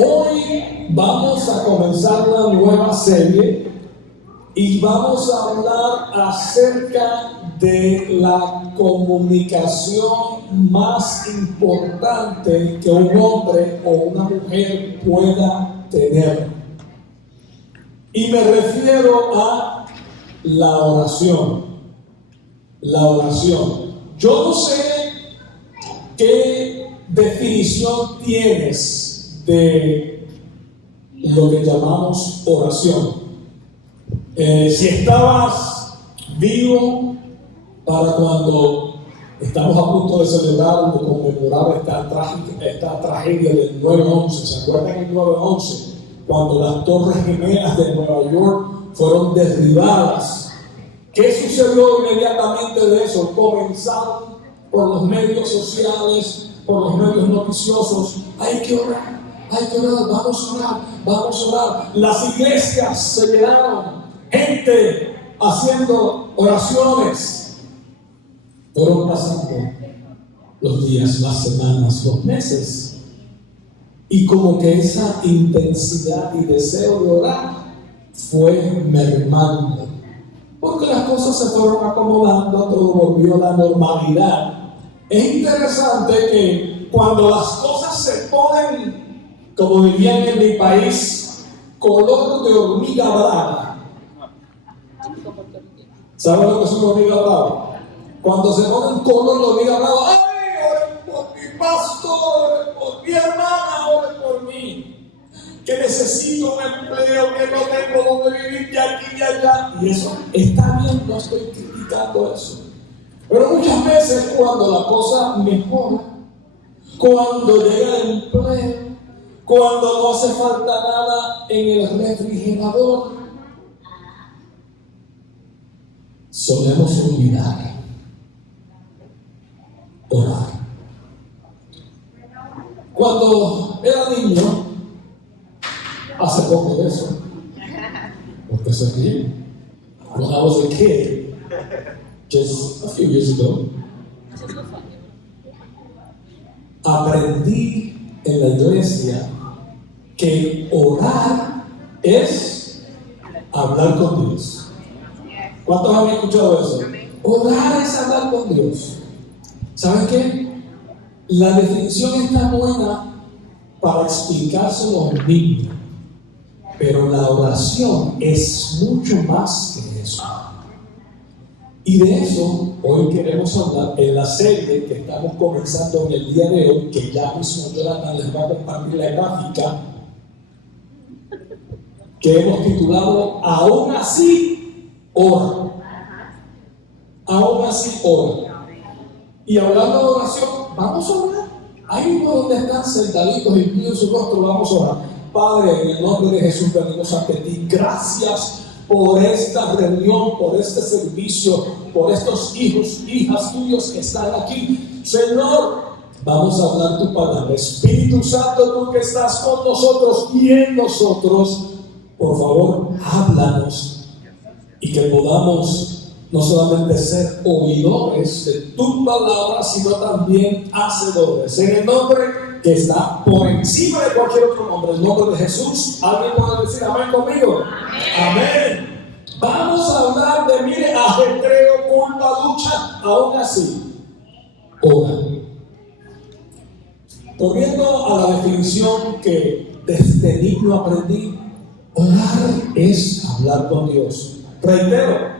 Hoy vamos a comenzar una nueva serie y vamos a hablar acerca de la comunicación más importante que un hombre o una mujer pueda tener. Y me refiero a la oración. La oración. Yo no sé qué definición tienes de lo que llamamos oración. Si estabas vivo para cuando estamos a punto de celebrar, de conmemorar esta tragedia del 9/11, ¿se acuerdan el 9/11? Cuando las Torres Gemelas de Nueva York fueron derribadas. ¿Qué sucedió inmediatamente de eso? Comenzaron por los medios sociales, por los medios noticiosos. Hay que orar, vamos a orar. Las iglesias se llenaron, gente haciendo oraciones. Fueron pasando los días, las semanas, los meses. Y como que esa intensidad y deseo de orar fue mermando. Porque las cosas se fueron acomodando, todo volvió a la normalidad. Es interesante que cuando las cosas se ponen, como dirían en mi país, color de hormiga brava. ¿Saben lo que es una hormiga brava? Cuando se ponen color de hormiga brava, ¡ay! Oren por mi pastor, oren por mi hermana, oren por mí. Que necesito un empleo, que no tengo donde vivir de aquí y allá. Y eso está bien, no estoy criticando eso. Pero muchas veces cuando la cosa mejora, cuando llega el empleo, cuando no hace falta nada en el refrigerador, solemos olvidar orar. Cuando era niño, hace poco de eso, porque se ríe. When I was a kid, just a few years ago, aprendí en la iglesia que orar es hablar con Dios. ¿Cuántos han escuchado eso? Orar es hablar con Dios. ¿Saben qué? La definición está buena para explicárselo a un niño, pero la oración es mucho más que eso. Y de eso hoy queremos hablar en la serie que estamos comenzando en el día de hoy, que ya mismo Jonathan les va a compartir la gráfica, que hemos titulado Aún así, ora. Aún así, ora. Y hablando de oración, vamos a orar. Ahí mismo donde están sentaditos y en su rostro, vamos a orar. Padre, en el nombre de Jesús venimos ante ti. Gracias por esta reunión, por este servicio, por estos hijos, hijas tuyos que están aquí. Señor, vamos a hablar tu palabra. Espíritu Santo, tú que estás con nosotros y en nosotros, por favor, háblanos y que podamos no solamente ser oidores de tu palabra, sino también hacedores. En el nombre que está por encima de cualquier otro nombre, el nombre de Jesús. ¿Alguien puede decir amén conmigo? Amén. Vamos a hablar de, mire, ajetreo, culpa, lucha, aún así. Ora. Volviendo a la definición que desde niño aprendí, orar es hablar con Dios. Reitero,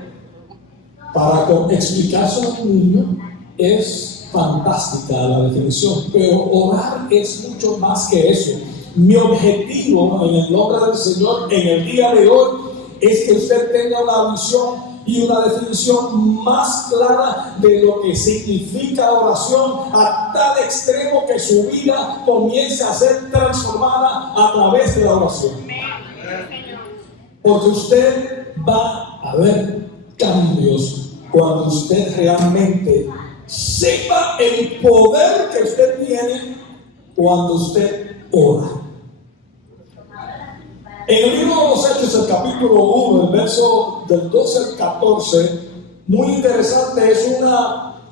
para explicárselo a un niño es fantástica la definición, pero orar es mucho más que eso. Mi objetivo en el nombre del Señor en el día de hoy es que usted tenga una visión y una definición más clara de lo que significa oración, a tal extremo que su vida comience a ser transformada a través de la oración. Porque usted va a ver cambios cuando usted realmente sepa el poder que usted tiene cuando usted ora. En el libro de los Hechos, el capítulo 1, el verso del 12 al 14, muy interesante, es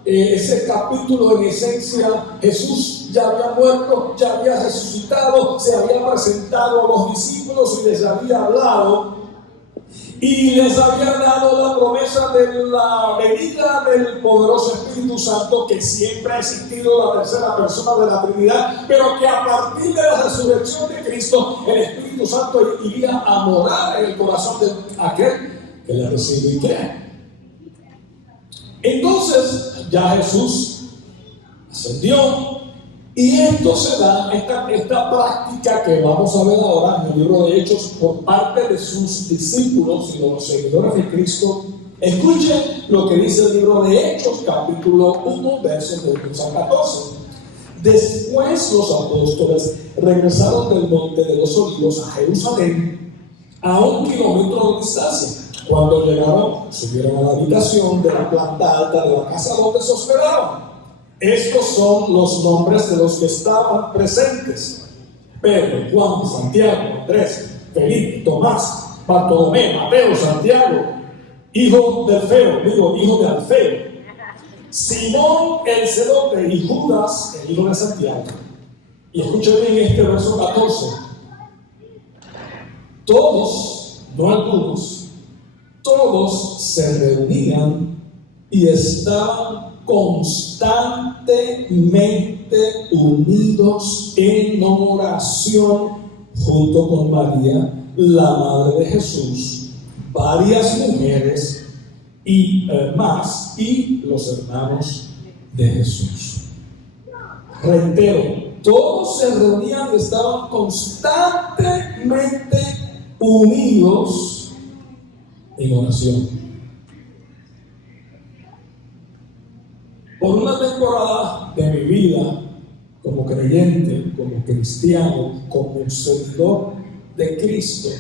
ese capítulo en esencia, Jesús ya había muerto, ya había resucitado, se había presentado a los discípulos y les había hablado y les había dado la promesa de la venida del poderoso Espíritu Santo, que siempre ha existido la tercera persona de la Trinidad, pero que a partir de la resurrección de Cristo el Espíritu Santo iría a morar en el corazón de aquel que le recibe y cree. Entonces ya Jesús ascendió y esto se da, esta práctica que vamos a ver ahora en el libro de Hechos por parte de sus discípulos y de los seguidores de Cristo. Escuchen lo que dice el libro de Hechos, capítulo 1, versos del 1 al 14. Después los apóstoles regresaron del monte de los Olivos a Jerusalén, a 1 kilómetro de distancia. Cuando llegaron, subieron a la habitación de la planta alta de la casa donde se hospedaban. Estos son los nombres de los que estaban presentes: Pedro, Juan, Santiago, Andrés, Felipe, Tomás, Bartolomé, Mateo, Santiago, hijo de Alfeo, Simón el celote y Judas, el hijo de Santiago. Y escuchen bien este verso 14. Todos, no algunos, todos se reunían y estaban constantemente unidos en oración junto con María, la madre de Jesús, varias mujeres y más, y los hermanos de Jesús. Reitero, todos se reunían y estaban constantemente unidos en oración. Por una temporada de mi vida como creyente, como cristiano, como un seguidor de Cristo,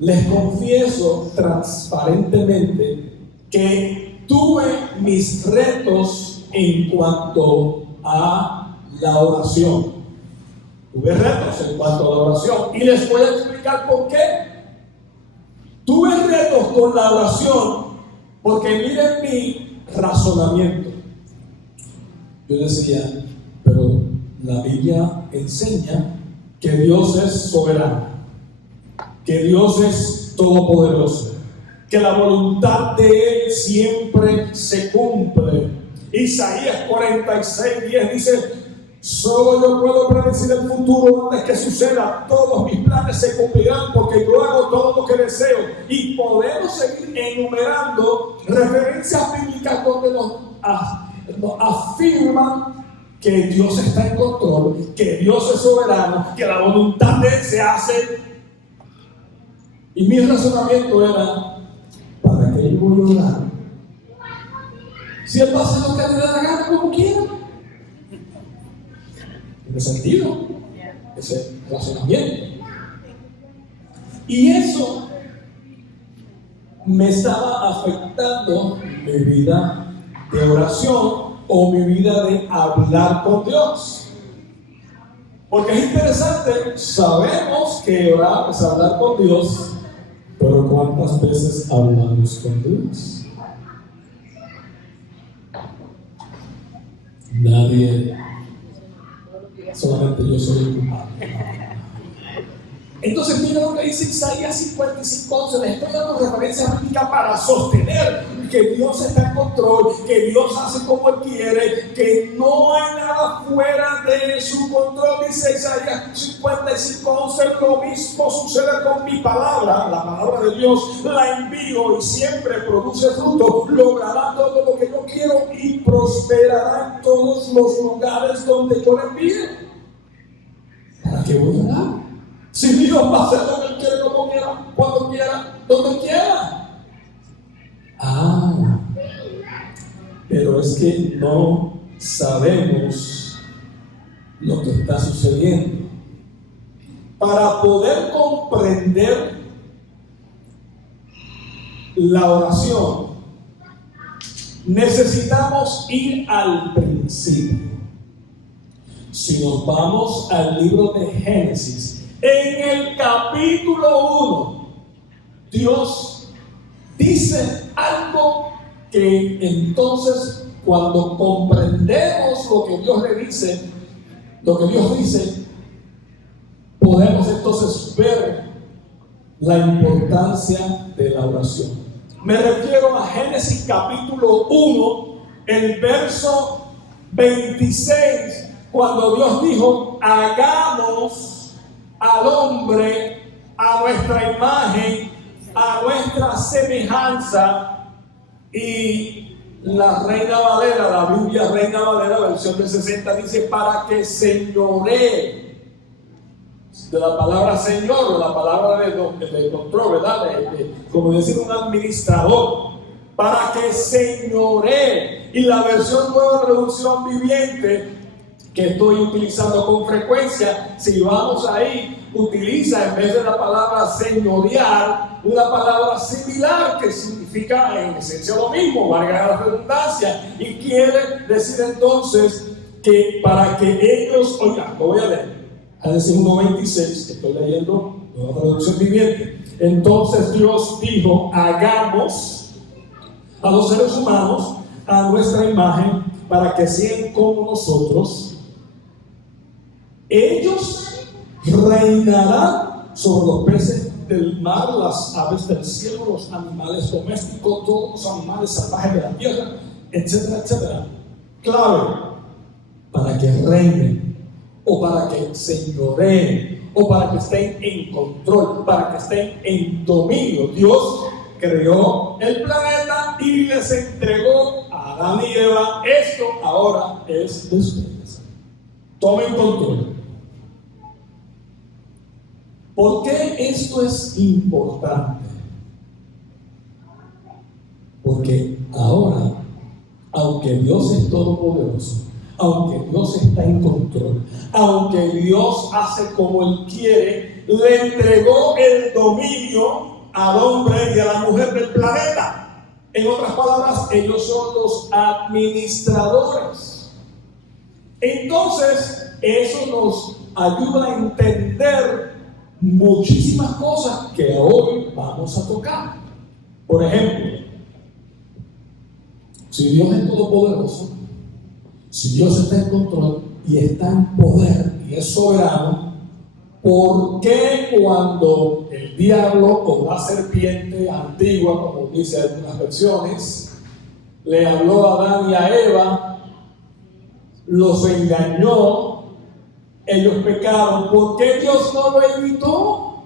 les confieso transparentemente que tuve mis retos en cuanto a la oración. Tuve retos en cuanto a la oración y les voy a explicar por qué. Tuve retos con la oración porque miren mi razonamiento. Yo decía, pero la Biblia enseña que Dios es soberano, que Dios es todopoderoso, que la voluntad de Él siempre se cumple. Isaías 46:10 dice: solo yo puedo predecir el futuro antes que suceda. Todos mis planes se cumplirán porque yo hago todo lo que deseo. Y podemos seguir enumerando referencias bíblicas donde nos afirman que Dios está en control, que Dios es soberano, que la voluntad de Él se hace. Y mi razonamiento era: ¿para qué yo voy a orar? Si Él va a hacer lo que le da la gana, como quiera. Tiene sentido ese razonamiento. Y eso me estaba afectando mi vida de oración o mi vida de hablar con Dios. Porque es interesante, sabemos que orar es hablar con Dios, pero ¿cuántas veces hablamos con Dios? Nadie. Solamente yo soy el culpable. Entonces mira lo que dice Isaías 55:11. Le estoy dando referencia bíblica para sostener que Dios está en control, que Dios hace como Él quiere, que no hay nada fuera de su control. Dice Isaías 55:11: lo mismo sucede con mi palabra, la palabra de Dios, la envío y siempre produce fruto, logrará todo lo que yo quiero y prosperará en todos los lugares donde yo la envíe. ¿Para qué voy a orar? Si Dios va a hacer lo que Él quiere, como quiera, cuando quiera, donde quiera. Pero es que no sabemos lo que está sucediendo. Para poder comprender la oración, necesitamos ir al principio. Si nos vamos al libro de Génesis, en el capítulo 1, Dios dice algo que entonces, cuando comprendemos lo que Dios le dice, lo que Dios dice, podemos entonces ver la importancia de la oración. Me refiero a Génesis capítulo 1, el verso 26, cuando Dios dijo: hagamos al hombre a nuestra imagen, a nuestra semejanza. Y la Reina Valera, la Biblia Reina Valera, versión del 60, dice: para que señoree. De la palabra señor, o la palabra de control, ¿verdad? Como decir un administrador, para que señoree. Y la versión Nueva Traducción Viviente, que estoy utilizando con frecuencia, si vamos ahí, utiliza en vez de la palabra señorear, una palabra similar que significa en esencia lo mismo, valga la redundancia, y quiere decir entonces que para que ellos, oigan, lo voy a leer. A decir 1:26, estoy leyendo Nueva Traducción Viviente. Entonces Dios dijo: hagamos a los seres humanos a nuestra imagen, para que sean como nosotros. Ellos reinarán sobre los peces del mar, las aves del cielo, los animales domésticos, todos los animales salvajes de la tierra, etcétera, etcétera. Clave: para que reinen, o para que señoreen, o para que estén en control, para que estén en dominio. Dios creó el planeta y les entregó a Adán y Eva: esto ahora es de ustedes, tomen control. ¿Por qué esto es importante? Porque ahora, aunque Dios es todopoderoso, aunque Dios está en control, aunque Dios hace como Él quiere, le entregó el dominio al hombre y a la mujer del planeta. En otras palabras, ellos son los administradores. Entonces, eso nos ayuda a entender muchísimas cosas que hoy vamos a tocar. Por ejemplo, si Dios es todopoderoso, si Dios está en control y está en poder y es soberano, ¿por qué cuando el diablo o la serpiente antigua, como dice algunas versiones, le habló a Adán y a Eva, los engañó, ellos pecaron? ¿Por qué Dios no lo evitó?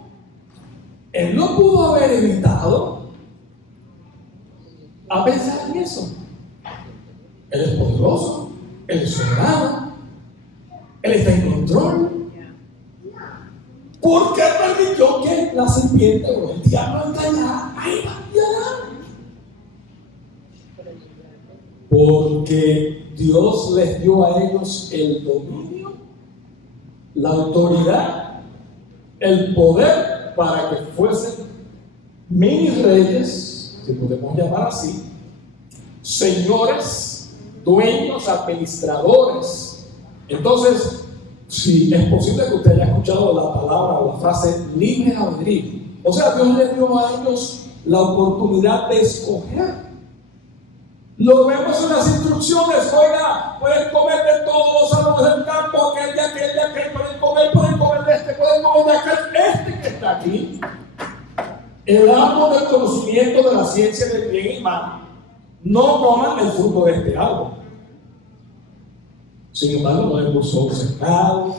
Él no pudo haber evitado a pensar en eso. Él es poderoso, Él es soberano, Él está en control. ¿Por qué permitió que la serpiente o el diablo engañara a Eva y a Adán? Porque Dios les dio a ellos el dominio, la autoridad, el poder para que fuesen mini reyes, si podemos llamar así, señores, dueños, administradores. Entonces, si es posible que usted haya escuchado la palabra o la frase libre albedrío, o sea, Dios les dio a ellos la oportunidad de escoger. Lo vemos en las instrucciones: oiga, pueden comer de todos los árboles del campo, aquel de aquel, pueden comer de este, pueden comer de aquel, que está aquí. El árbol del conocimiento de la ciencia del bien y mal, no coman el fruto de este árbol. Sin embargo, no le puso cercado,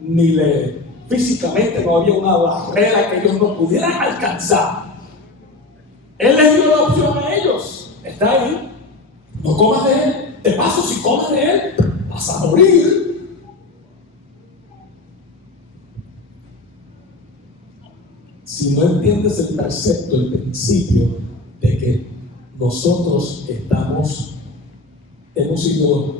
ni físicamente no había una barrera que ellos no pudieran alcanzar. Él les dio la opción a ellos: está ahí, no comas de él. De paso, si comes de él, vas a morir. Si no entiendes el precepto, el principio de que nosotros hemos sido,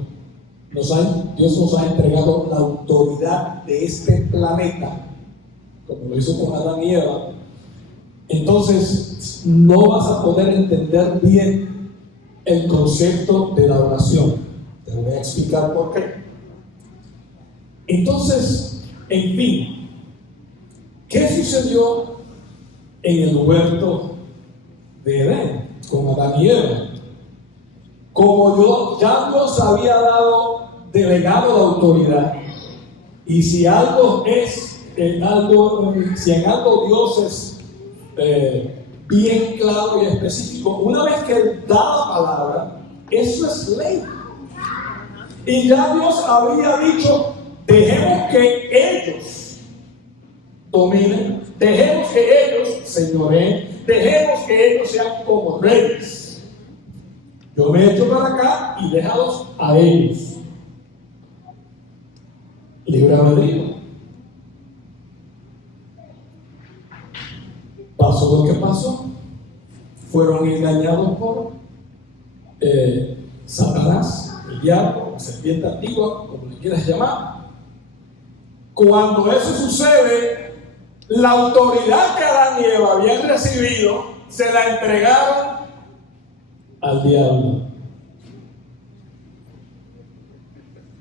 Dios nos ha entregado la autoridad de este planeta, como lo hizo con Adán y Eva, entonces no vas a poder entender bien el concepto de la oración. Te voy a explicar por qué. Entonces, en fin, ¿qué sucedió en el huerto de Edén con Adán y Eva? Como ya Dios había delegado la autoridad, Y si algo es, si en algo Dios es bien claro y específico, una vez que da la palabra, eso es ley. Y ya Dios había dicho, dejemos que ellos dominen, dejemos que ellos señoreen, dejemos que ellos sean como reyes. Yo me echo para acá y déjalos a ellos. Libre albedrío. Pasó lo que pasó. Fueron engañados por Satanás, el diablo, la serpiente antigua, como le quieras llamar. Cuando eso sucede, la autoridad que Adán y Eva habían recibido se la entregaron al diablo.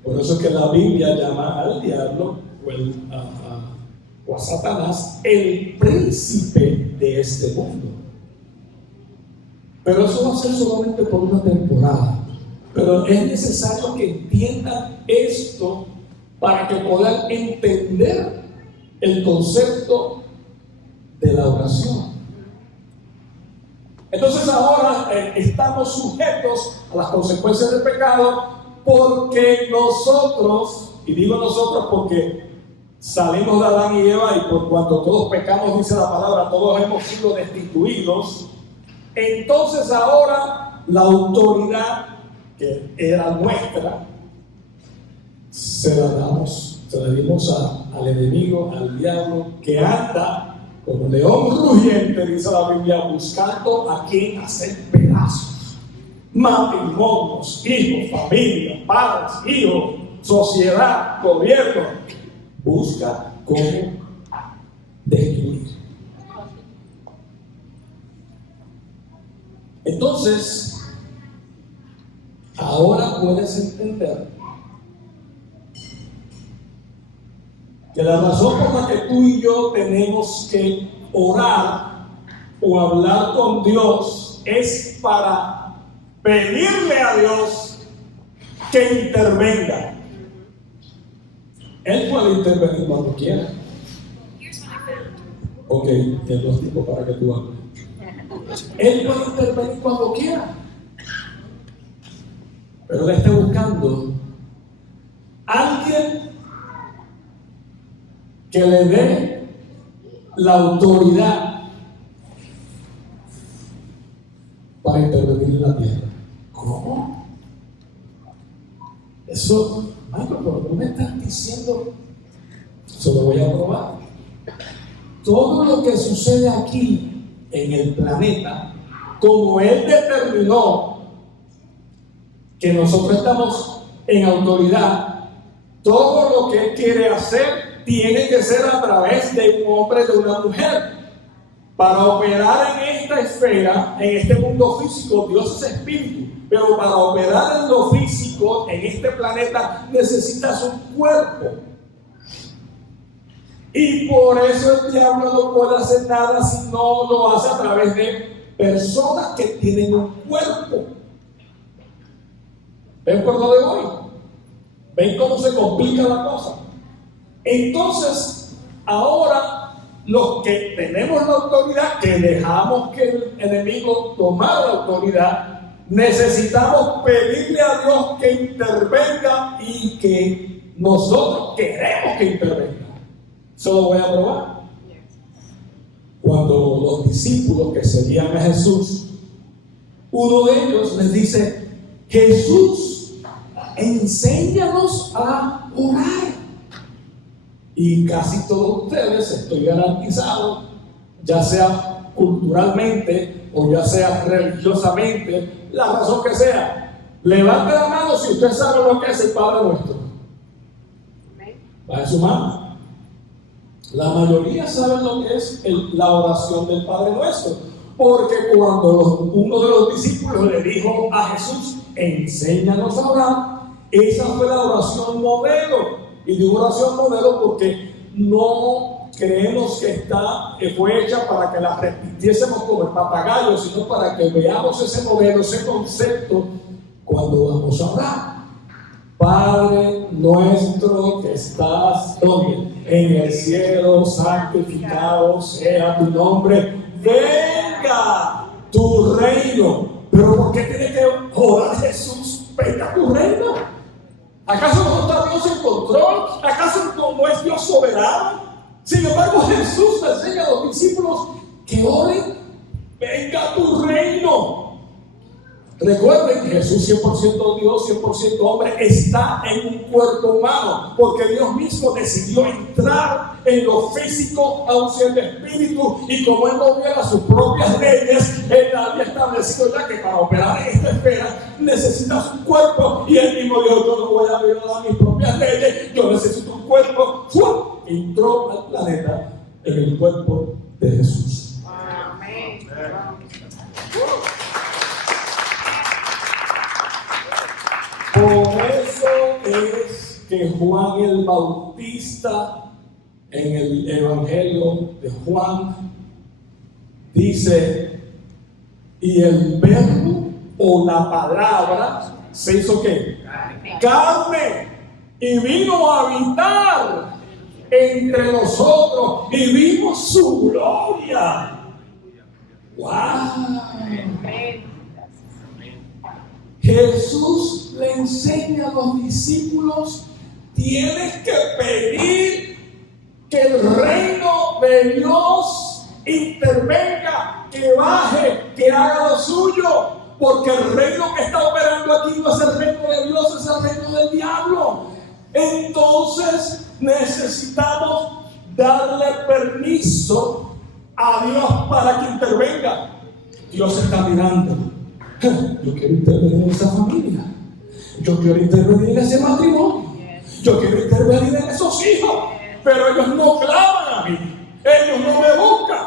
Por eso es que la Biblia llama al diablo o a Satanás el príncipe de este mundo. Pero eso va a ser solamente por una temporada. Pero es necesario que entiendan esto para que puedan entender el concepto de la oración. Entonces ahora estamos sujetos a las consecuencias del pecado, porque nosotros, y digo nosotros porque salimos de Adán y Eva, y por cuanto todos pecamos, dice la palabra, todos hemos sido destituidos. Entonces ahora la autoridad que era nuestra se la dimos al enemigo, al diablo, que anda como león rugiente, dice la Biblia, buscando a quien hacer pedazos. Matrimonios, hijos, familia, padres, hijos, sociedad, gobierno. Busca cómo destruir. Entonces, ahora puedes entender que la razón por la que tú y yo tenemos que orar o hablar con Dios es para pedirle a Dios que intervenga. Él puede intervenir cuando quiera. Ok, tengo los tiempos para que tú hables. Él puede intervenir cuando quiera. Pero Él está buscando alguien que le dé la autoridad para intervenir en la tierra. ¿Cómo? Eso, Michael, pero no me estás diciendo, se lo voy a probar. Todo lo que sucede aquí en el planeta, como Él determinó que nosotros estamos en autoridad, todo lo que Él quiere hacer tiene que ser a través de un hombre, de una mujer. Para operar en esta esfera, en este mundo físico, Dios es espíritu. Pero para operar en lo físico, en este planeta, necesitas un cuerpo. Y por eso el diablo no puede hacer nada si no lo hace a través de personas que tienen un cuerpo. ¿Ven por dónde voy? ¿Ven cómo se complica la cosa? Entonces, ahora los que tenemos la autoridad, que dejamos que el enemigo tomara la autoridad, necesitamos pedirle a Dios que intervenga y que nosotros queremos que intervenga. Eso lo voy a probar. Cuando los discípulos que seguían a Jesús, uno de ellos les dice: Jesús, enséñanos a orar. Y casi todos ustedes, estoy garantizado, ya sea culturalmente o ya sea religiosamente, la razón que sea, levante la mano si usted sabe lo que es el Padre Nuestro. Baje su mano. La mayoría saben lo que es la oración del Padre Nuestro, porque cuando uno de los discípulos le dijo a Jesús: enséñanos a orar, esa fue la oración modelo. Y digo oración modelo porque no creemos que fue hecha para que la repitiésemos como el papagayo, sino para que veamos ese modelo, ese concepto cuando vamos a orar. Padre nuestro que estás, ¿dónde? En el cielo, santificado sea tu nombre. Venga tu reino. Pero ¿por qué tiene que orar Jesús? Venga tu reino. ¿Acaso no está Dios en control? ¿Acaso no es Dios soberano? Sin embargo, Jesús le enseña a los discípulos que oren. Venga tu reino. Recuerden que Jesús 100% Dios, 100% hombre, está en un cuerpo humano, porque Dios mismo decidió entrar en lo físico, aun siendo espíritu, y como Él no viola sus propias leyes, Él había establecido ya que para operar en esta esfera necesitas un cuerpo, y Él mismo dijo: yo no voy a violar mis propias leyes, yo necesito un cuerpo. ¡Fua! Entró al planeta en el cuerpo de Jesús. Amén. Por eso es que Juan el Bautista, en el Evangelio de Juan, dice: y el verbo o la palabra se hizo ¿qué? Carne, y vino a habitar entre nosotros, y vimos su gloria. ¡Wow! Jesús le enseña a los discípulos: tienes que pedir que el reino de Dios intervenga, que baje, que haga lo suyo, porque el reino que está operando aquí no es el reino de Dios, es el reino del diablo. Entonces necesitamos darle permiso a Dios para que intervenga. Dios está mirando. Yo quiero intervenir en esa familia. Yo quiero intervenir en ese matrimonio. Yo quiero intervenir en esos hijos. Pero ellos no claman a mí. Ellos no me buscan.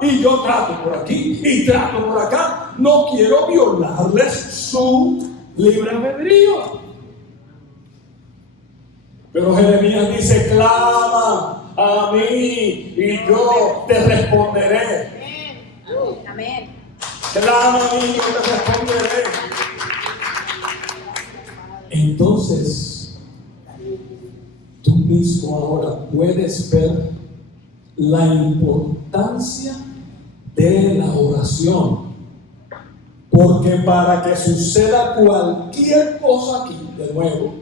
Y yo trato por aquí y trato por acá. No quiero violarles su libre albedrío. Pero Jeremías dice: clama a mí y yo te responderé. Amén. Clama a mí y yo te responderé. Entonces, tú mismo ahora puedes ver la importancia de la oración. Porque para que suceda cualquier cosa aquí, de nuevo,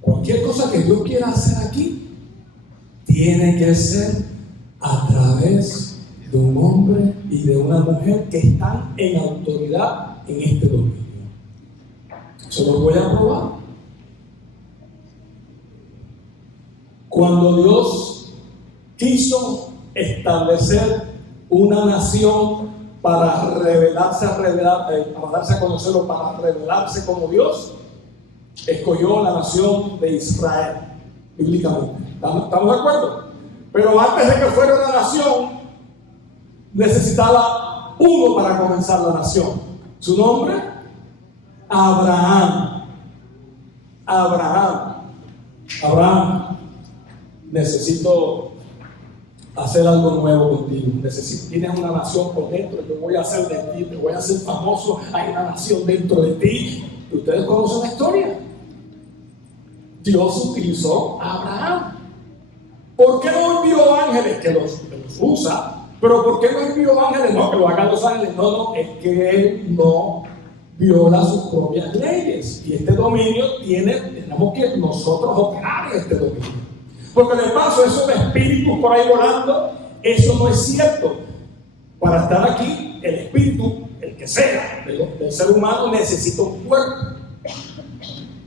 cualquier cosa que Dios quiera hacer aquí, tiene que ser a través de un hombre y de una mujer que están en autoridad en este dominio. Se los voy a probar. Cuando Dios quiso establecer una nación para revelarse, para darse a conocer o para revelarse como Dios, escogió la nación de Israel, bíblicamente. ¿Estamos de acuerdo? Pero antes de que fuera una nación, necesitaba uno para comenzar la nación. ¿Su nombre? Abraham. Abraham, necesito hacer algo nuevo contigo. Tienes una nación por dentro. Yo voy a hacer de ti, te voy a hacer famoso. Hay una nación dentro de ti. Y ustedes conocen la historia. Dios utilizó a Abraham. ¿Por qué no envió ángeles? Que los usa. Pero ¿por qué no envió ángeles? No, que lo hagan los ángeles. No, es que Él no viola sus propias leyes. Y este dominio tenemos que nosotros operar en este dominio. Porque de paso, esos espíritus por ahí volando, eso no es cierto. Para estar aquí, el espíritu, el que sea, del ser humano, necesita un cuerpo.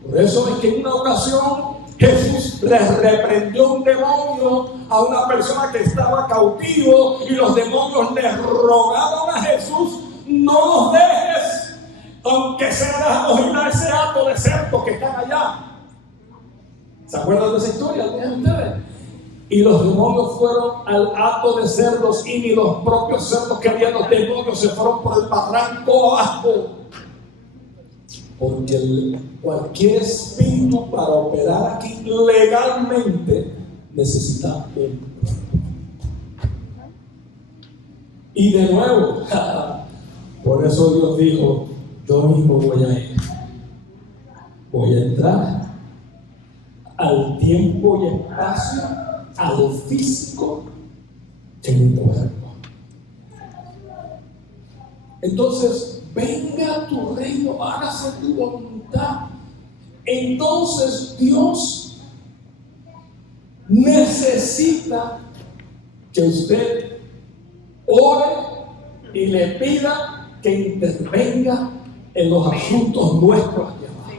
Por eso es que en una ocasión Jesús les reprendió un demonio a una persona que estaba cautivo, y los demonios les rogaban a Jesús: no nos dejes, aunque sea dejamos ir a ese hato de cerdos que están allá. ¿Se acuerdan de esa historia? ¿Tienen ustedes? Y los demonios fueron al hato de cerdos, y ni los propios cerdos que habían, los demonios se fueron por el barranco abajo. Porque cualquier espíritu para operar aquí legalmente necesita un. Y de nuevo, por eso Dios dijo: yo mismo voy a ir. voy a entrar al tiempo y espacio, al físico en un cuerpo. Entonces, venga tu reino, hágase tu voluntad. Entonces Dios necesita que usted ore y le pida que intervenga en los asuntos nuestros aquí abajo.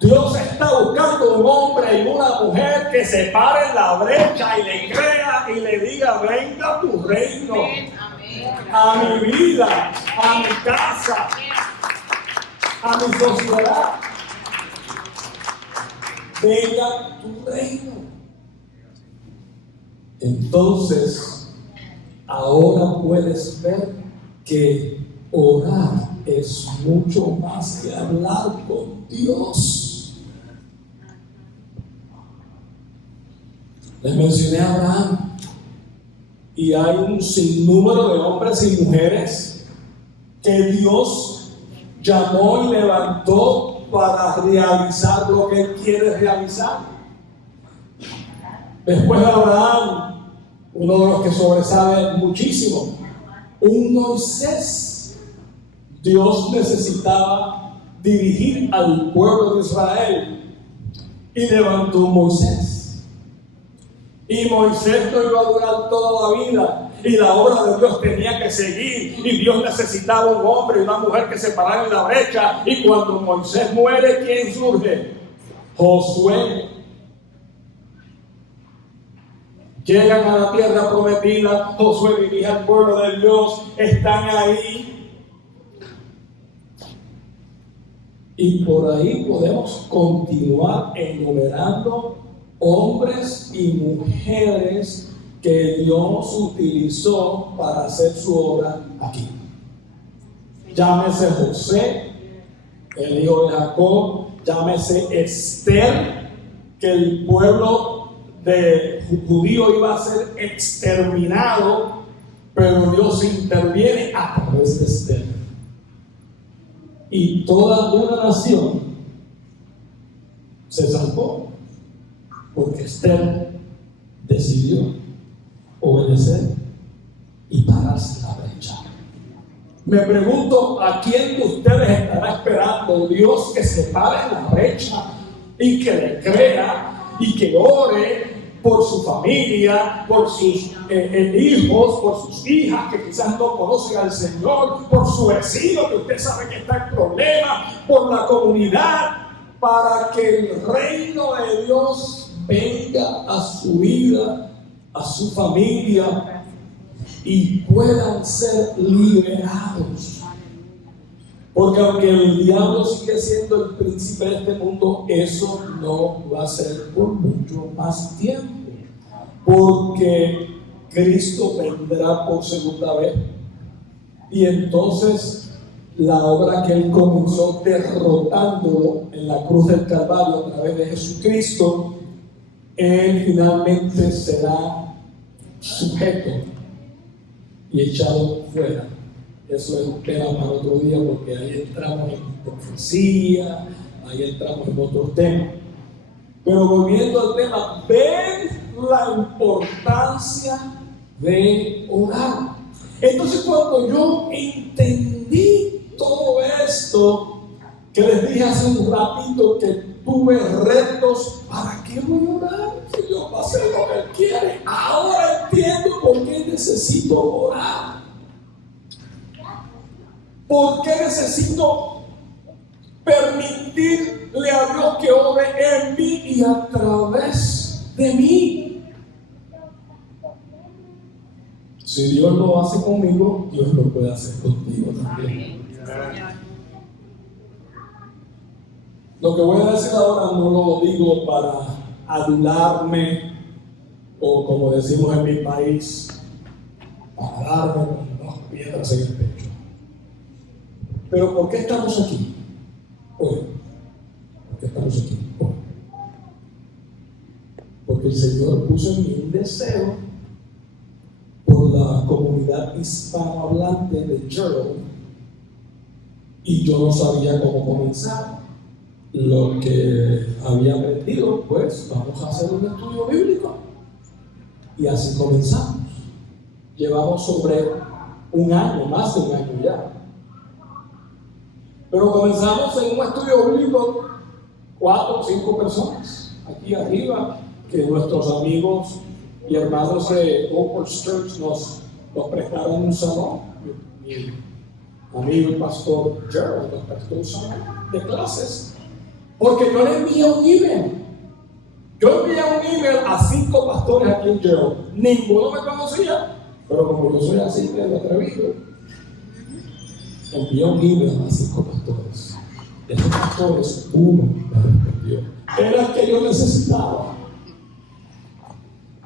Dios está buscando un hombre y una mujer que se pare en la brecha y le crea y le diga: venga tu reino a mi vida, a mi casa, a mi sociedad. Venga tu reino. Entonces, ahora puedes ver que orar es mucho más que hablar con Dios. Les mencioné a Abraham, y hay un sinnúmero de hombres y mujeres que Dios llamó y levantó para realizar lo que Él quiere realizar. Después de Abraham, uno de los que sobresale muchísimo, un Moisés. Dios necesitaba dirigir al pueblo de Israel y levantó un Moisés. Y Moisés no iba a durar toda la vida, y la obra de Dios tenía que seguir, y Dios necesitaba un hombre y una mujer que se pararan en la brecha. Y cuando Moisés muere, ¿quién surge? Josué. Llegan a la tierra prometida, Josué dirige al pueblo de Dios, están ahí. Y por ahí podemos continuar enumerando hombres y mujeres que Dios utilizó para hacer su obra aquí. Llámese José, el hijo de Jacob, llámese Esther, que el pueblo de judío iba a ser exterminado, pero Dios interviene a través de Esther. Y toda una nación se salvó porque Esther decidió obedecer y pararse la brecha. Me pregunto, ¿a quién de ustedes estará esperando Dios que se pare en la brecha y que le crea y que ore por su familia, por sus hijos, por sus hijas que quizás no conocen al Señor, por su vecino que usted sabe que está en problemas, por la comunidad, para que el reino de Dios venga a su vida, a su familia, y puedan ser liberados? Porque aunque el diablo sigue siendo el príncipe de este mundo, eso no va a ser por mucho más tiempo, porque Cristo vendrá por segunda vez, y entonces la obra que Él comenzó derrotándolo en la cruz del Calvario a través de Jesucristo, Él finalmente será sujeto y echado fuera. Eso es un tema para otro día, porque ahí entramos en profecía, ahí entramos en otros temas. Pero volviendo al tema, ven la importancia de orar. Entonces, cuando yo entendí todo esto que les dije hace un ratito, que tuve retos, ¿para qué voy a orar? Si Dios va a hacer lo que Él quiere. Ahora entiendo por qué necesito orar. ¿Por qué necesito permitirle a Dios que obre en mí y a través de mí? Si Dios lo hace conmigo, Dios lo puede hacer contigo también. Lo que voy a decir ahora no lo digo para adularme, o como decimos en mi país, para darme con dos piedras en el pecho. Pero ¿por qué estamos aquí hoy? ¿Por qué estamos aquí hoy? Porque el Señor puso en mí un deseo por la comunidad hispanohablante de Gerald y yo no sabía cómo comenzar. Lo que había aprendido, pues vamos a hacer un estudio bíblico. Y así comenzamos. Llevamos sobre un año, más de un año ya. Pero comenzamos en un estudio bíblico, 4 o 5 personas, aquí arriba, que nuestros amigos y hermanos de Oak Church nos prestaron un salón. Mi amigo el pastor Gerald nos prestó un salón de clases, porque yo le envié un email. Yo envié un email a 5 pastores aquí en Gerald. Ninguno me conocía, pero como yo soy así de atrevido, envié un email a 5 pastores. De esos pastores, uno me respondió. Era el que yo necesitaba.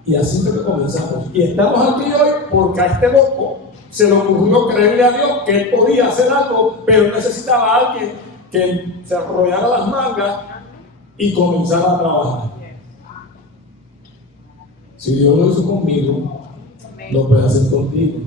Y así fue que comenzamos. Y estamos aquí hoy porque a este loco se le ocurrió creerle a Dios que él podía hacer algo, pero necesitaba a alguien que se arrollara las mangas y comenzara a trabajar. Si Dios lo hizo conmigo, lo puede hacer contigo.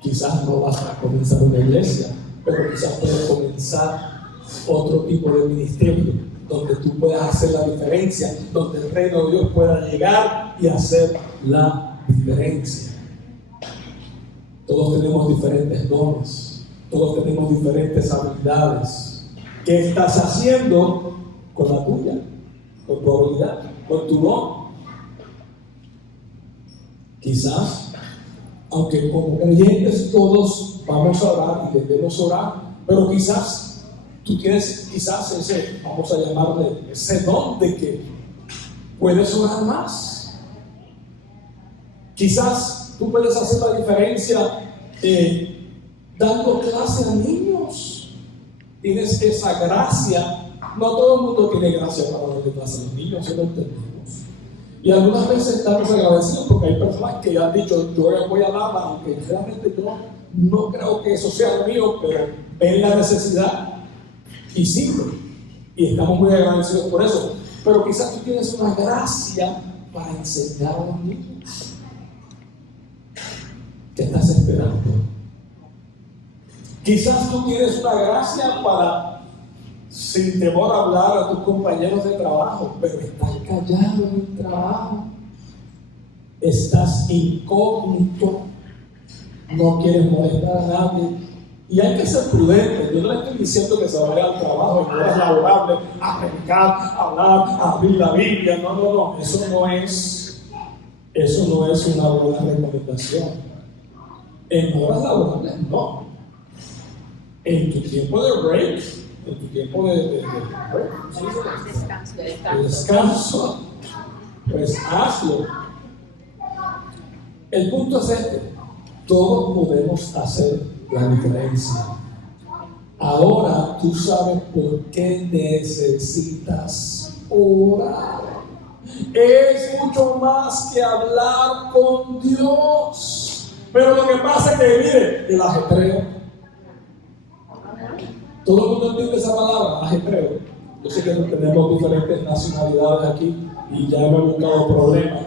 Quizás no vas a comenzar una iglesia, pero quizás puedes comenzar otro tipo de ministerio, donde tú puedas hacer la diferencia, donde el reino de Dios pueda llegar y hacer la diferencia. Todos tenemos diferentes dones, todos tenemos diferentes habilidades. ¿Qué estás haciendo con la tuya, con tu habilidad, con tu don? Quizás, aunque como creyentes todos vamos a orar y debemos orar, pero quizás tú tienes ese, vamos a llamarle, ese don de que puedes orar más. Quizás tú puedes hacer la diferencia dando clase a niños. Tienes esa gracia. No todo el mundo tiene gracia para darle clase a los niños, eso lo entendemos. Y algunas veces estamos agradecidos porque hay personas que han dicho, yo voy a darla, aunque realmente yo no creo que eso sea lo mío, pero ven la necesidad y sirve. Y estamos muy agradecidos por eso. Pero quizás tú tienes una gracia para enseñar a los niños. ¿Qué estás esperando? Quizás tú tienes una gracia para, sin temor a hablar a tus compañeros de trabajo, pero estás callado en el trabajo. Estás incógnito. No quieres molestar a nadie. Y hay que ser prudente. Yo no le estoy diciendo que se vaya al trabajo en horas laborables a predicar, a hablar, a abrir la Biblia. No. Eso no es una buena recomendación. En horas laborables, no. En tu tiempo de break, en tu tiempo de descanso, pues hazlo. El punto es este: todos podemos hacer la diferencia. Ahora tú sabes por qué necesitas orar. Es mucho más que hablar con Dios. Pero lo que pasa es que, mire, el ajetreo. Todo el mundo entiende esa palabra, ajetreo. Yo sé que tenemos diferentes nacionalidades aquí y ya me he buscado problemas.